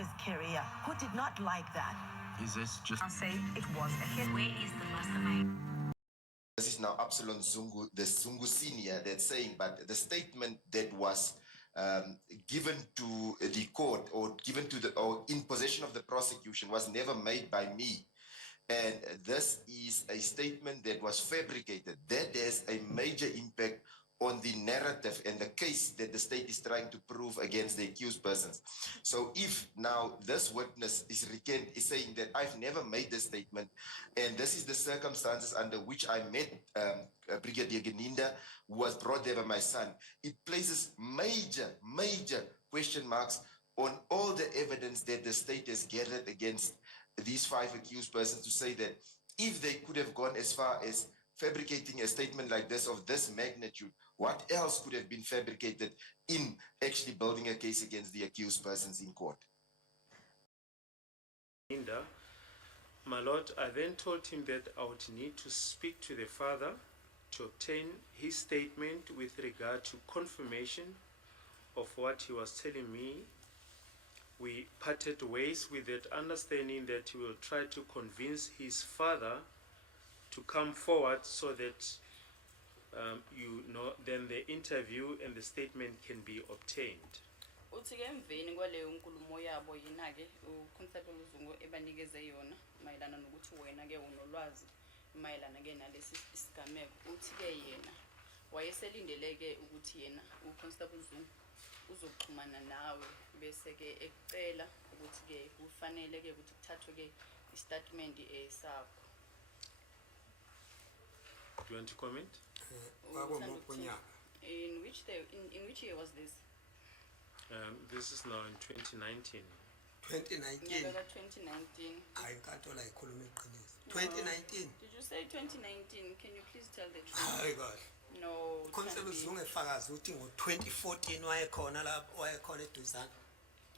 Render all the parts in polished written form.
his career, who did not like that. Is this just... I'll say it was a hit. Where is the mastermind? This is now Absalom Zungu, the Zungu senior, that's saying, but the statement that was given to the court or given to the, or in possession of the prosecution was never made by me. And this is a statement that was fabricated. That has a major impact on the narrative and the case that the state is trying to prove against the accused persons. So if now this witness is saying that I've never made this statement, and this is the circumstances under which I met Brigadier Geninda, who was brought there by my son, it places major question marks on all the evidence that the state has gathered against these 5 accused persons, to say that if they could have gone as far as fabricating a statement like this of this magnitude, what else could have been fabricated in actually building a case against the accused persons in court? My lord, I then told him that I would need to speak to the father to obtain his statement with regard to confirmation of what he was telling me. We parted ways with that understanding that he will try to convince his father to come forward so that then the interview and the statement can be obtained. Uthi-ke emveni kwaleyo nkulumo yabo yina-ke uConstable Zungu ebanikeze yona mayelana nokuthi wena-ke unolwazi mayelana-ke nalesi sigameko. Uthi-ke yena wayeselindele-ke ukuthi yena uConstable Zungu uzoxhumana nawe bese-ke ekucela ukuthi-ke kufanele-ke ukuthi kuthathwe-ke istatement sakho. Do you want to comment? In which year was this? This is now in 2019. 2019. 2019. I can't tell I call me 2019. Did you say 2019? Can you please tell the truth? Oh God. No. Constable Zungu efakaza ukuthi ngo-2014 wayekhona lapho wayekhona eduzane.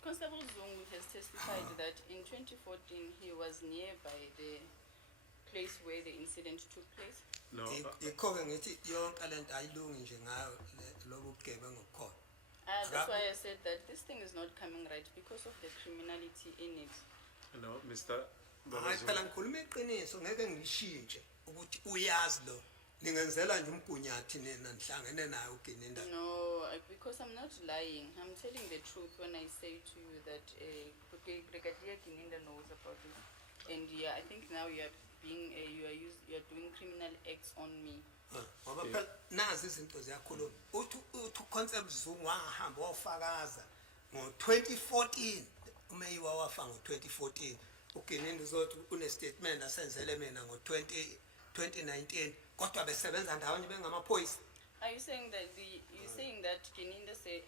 Constable Zungu has testified that in 2014 he was nearby the place where the incident took place. No. Ikho-ke ngithi yonke lento ayilungi nje ngayo lobu bugebengu obukhona. That's why I said that this thing is not coming right because of the criminality in it. No, Mr. Hayi phela ngikhuluma iqiniso ngeke ngishintshe ukuthi uyazi lo ningenzela nje umgunyathi nina nihlangene naye uGeninda. No, because I'm not lying. I'm telling the truth when I say to you that Brigadier Geninda knows about this. And yeah, I think now you are doing criminal acts on me. Ngoba phela nazi izinto ziyakhuluma. Uthi uConstable Zungu wahamba wafakaza ngo-2014 umeyiwa wafa ngo-2014. uGeninda uzothi une-statement asenzele mina ngo-2019 kodwa besebenza ndawonye bengamaphoyisa. Are you saying that Geninda said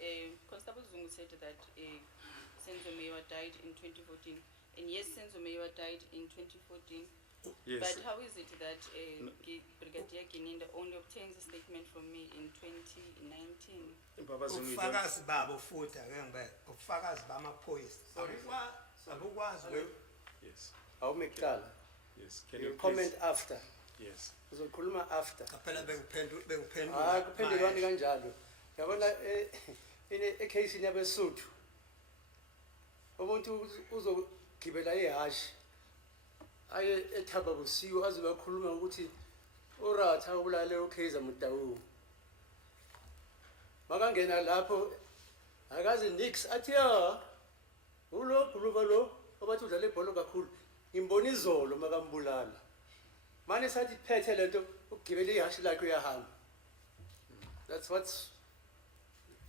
Constable Zungu said that Senzo Meyiwa died in 2014, and yes, Senzo Meyiwa died in 2014. Yes. But how is it that Brigadier Geninda only obtains a statement from me in 2019? Ubufakazi babo futhi ake ngibe ubufakazi bamaphoyisa. Abukwazi we. Yes. Awumekala. Yes. Can you you comment please? after? Yes. Uzokhuluma after. Phela bengiphendula. Hayi kuphendulwani kanjalo. Yabona ecase yabesuthu. Umuntu uzogibela ihashi. Aye ethaba busiyo azobakhuluma ukuthi uratha ubulale uKaizer Motaung. Makangena lapho akazi nix athi ya ulo khuluma lo obathi udlala ibhola kakhulu ngimbona izolo makambulala. Manje sathi phethe lento ukugibela ihashi lakhe uyahamba. That's what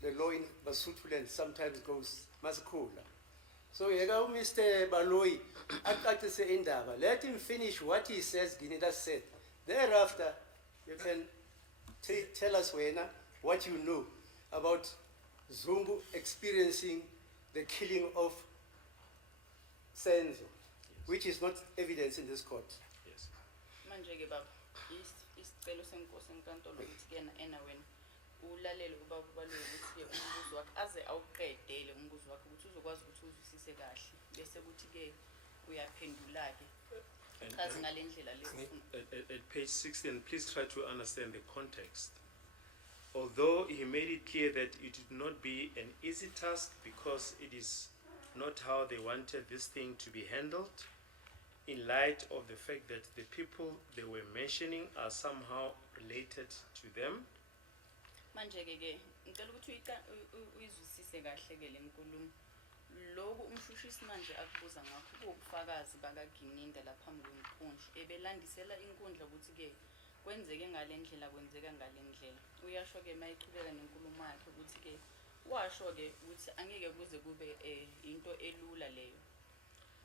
the law in Basotho sometimes goes masikhula. So yeka Mr. Baloyi acacise indaba. Let him finish what he says Geninda said. Thereafter you can tell us what you know about Zungu experiencing the killing of Senzo, which is not evidence in this court. Yes. Manje-ke baba isicelo senkosi enkantolo ukuthi ena wena ulalele ubaba Baloyi ukuthi umbuzo wakhe aze awuqedele umbuzo wakhe ukuthi uzokwazi ukuthi uzwisise kahle bese kuthi-ke uyaphendula-ke chaza ngale ndlela At page 16, please try to understand the context. Although he made it clear that it would not be an easy task because it is not how they wanted this thing to be handled, in light of the fact that the people they were mentioning are somehow related to them. Manje-ke ke ngicela ukuthi uyizwisise kahle ke le nkulumo. Lokhu umshushisi manje akubuza ngakho kuwubufakazi bakaGininda lapha kwenkundla. Ebelandisela inkundla ukuthi-ke kwenzeke ngale ndlela kwenzeka ngale ndlela. Uyasho-ke mayichubeka nenkulumo yakhe ukuthi-ke washo-ke ukuthi angeke kuze kube into elula leyo.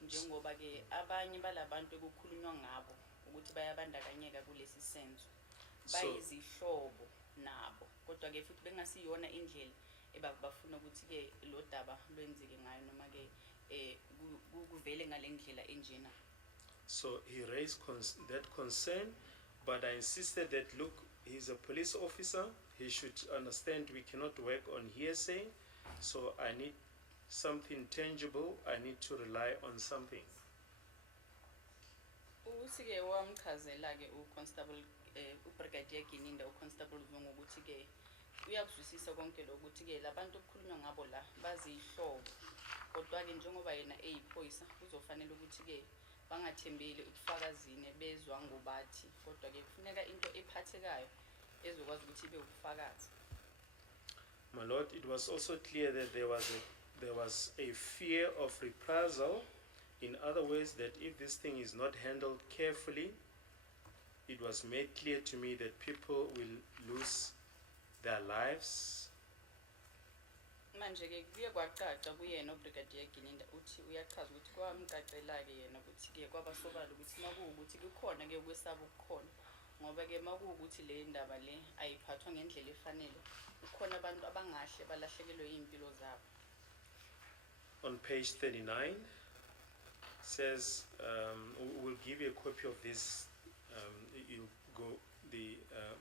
Njengoba-ke abanye balabantu ekukhulunywa ngabo ukuthi bayabandakanyeka kulesi senzo. Bayizihlobo nabo. Kodwa-ke futhi bengasiyona indlela bafuna ukuthi-ke lo daba lwenzeke ngayo noma-ke kuvele ngale ndlela enjena. So he raised that concern, but I insisted that, look, he's a police officer. He should understand we cannot work on hearsay. So I need something tangible. I need to rely on something. Ukuthi-ke wamchazela-ke uConstable uBrigadier Gininda uConstable Zungu ukuthi-ke uyakuzwisisa konke lokho ukuthi-ke labantu okukhulunywa ngabo la bazihlobo. Kodwa-ke njengoba yena eyiphoyisa kuzofanele ukuthi-ke bangathembeli ubufakazini bezwa ngobathi. Kodwa-ke kufuneka into ephathekayo ezokwazi ukuthi ibe ubufakazi. My Lord, it was also clear that there was a fear of reprisal. In other words, that if this thing is not handled carefully, it was made clear to me that people will lose their lives. Manje-ke kuye kwacaca kuyena uBrigadier Gininda uthi uyachaza ukuthi kwamcacela-ke yena ukuthi-ke kwabasobala ukuthi makuwukuthi kukhona-ke ukwesaba okukhona. Ngoba-ke makuwukuthi le ndaba le ayiphathwa ngendlela efanele, kukhona abantu abangahle balahlekelwe iy'mpilo zabo. On page 39, says, we'll give you a copy of this.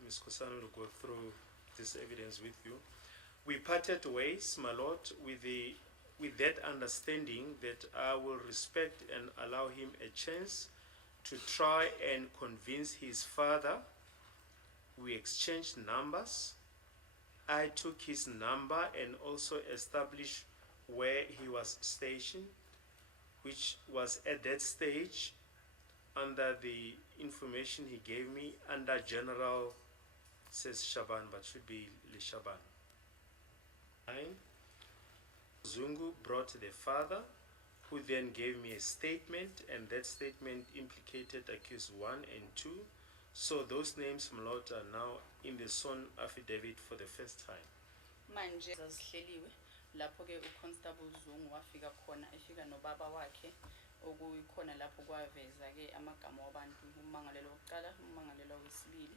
Ms. Kosano will go through this evidence with you. We parted ways, my Lord, with that understanding that I will respect and allow him a chance to try and convince his father. We exchanged numbers. I took his number and also established where he was stationed, which was at that stage under the information he gave me under General, says Shaban, but should be Le Shaban. Zungu brought the father, who then gave me a statement, and that statement implicated accused 1 and 2. So those names, my Lord, are now in the sworn affidavit for the first time. Manje zazihleliwe lapho-ke uConstable Zungu wafika khona efika nobaba wakhe okuyikhona lapho kwaveza-ke amagama wabantu, ummangalelwa wokuqala, ummangalelwa wesibili.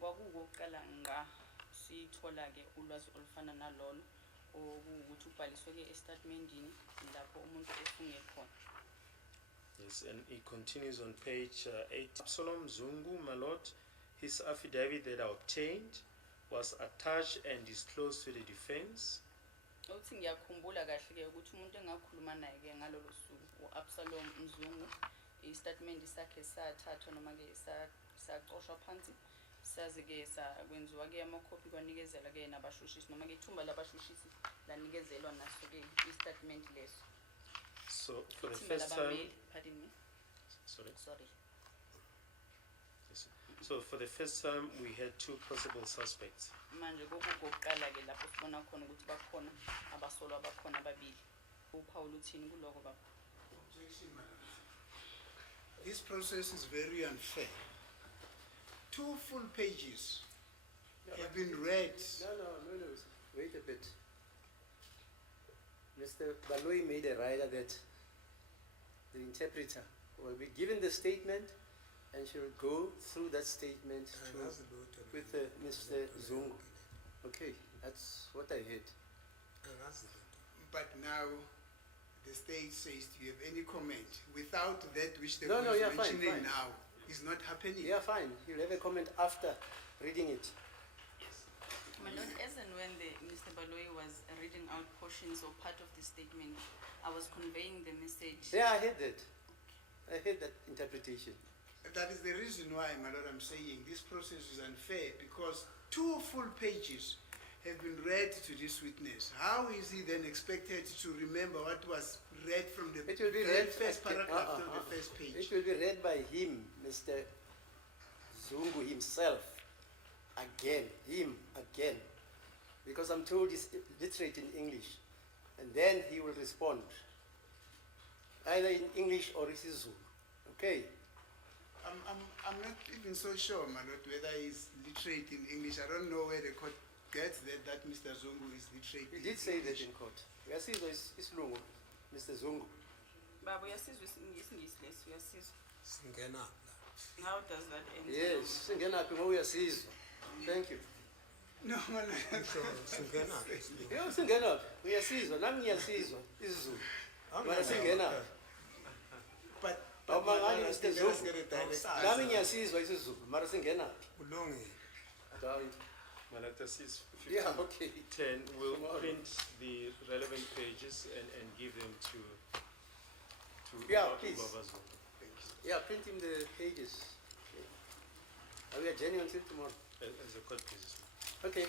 Kwakuwokuqala ngqa sithola-ke ulwazi olufana nalolo ukuthi ubhaliswe-ke estatementini lapho umuntu efunge khona. Yes, and he continues on page 8. Absalom Zungu, my Lord, his affidavit that I obtained was attached and disclosed to the defense. Uthi ngiyakhumbula kahle-ke ukuthi umuntu engakhuluma naye-ke ngalolo suku u-Absalom Zungu, istatimenti sakhe sathathwa noma-ke saqoshwa phansi, saze-ke kwenziwa-ke amakhophi kwanikezela-ke nabashushisi noma-ke ithumba labashushisi lanikezelwa naso-ke istatimenti leso. So for the first time, pardon me. sorry. Sorry. So for the first time, we had 2 possible suspects. Manje kokuqala-ke lapho sibona khona ukuthi bakhona abasolwa bakhona ababili. Uphawula uthini kuloko baba? This process is very unfair. 2 full pages have been read. No, wait a bit. Mr. Baloyi made a rider that the interpreter will be given the statement and she will go through that statement with Mr. Zungu. Okay, that's what I heard. But now the state says, do you have any comment? Without that which they No, were yeah, fine, mentioning fine. now is not happening. Yeah, fine. You'll have a comment after reading it. My Lord, as and when Mr. Baloyi was reading out portions or part of the statement, I was conveying the message. Yeah, I heard that. I heard that interpretation. That is the reason why, my Lord, I'm saying this process is unfair, because 2 full pages have been read to this witness, how is he then expected to remember what was read from the It will be very read first paragraph uh-uh, of the first page? It will be read by him, Mr. Zungu himself, again, because I'm told he's literate in English, and then he will respond, either in English or isiZulu. Okay. I'm not even so sure, my lord, whether he's literate in English. I don't know where the court gets that Mr. Zungu is literate. He did say that in court. Uyasizwa isilungu, Mr. Zungu. Baba, uyasizwa isingisi lesi, uyasizwa. Singena la. How does that end? Yes, singenaphi ngoba uyasizwa. Thank you. No, my lord. So singena. Yo singenaphi? Uyasizwa, nami ngiyasizwa isiZulu. Mara singenaphi? But Awumangani I Mr. think let's Zungu? get a direct Nami answer. ngiyasizwa isiZulu, mara singenaphi? Ulungile. Don't. Malata says Yeah, okay. 10, we'll Tomorrow. print the relevant pages and give them to Yeah, Dr. please. Baba Zungu. Thank you. Yeah, print him the pages. Okay. Are we adjourning until tomorrow? As a court basis. Okay.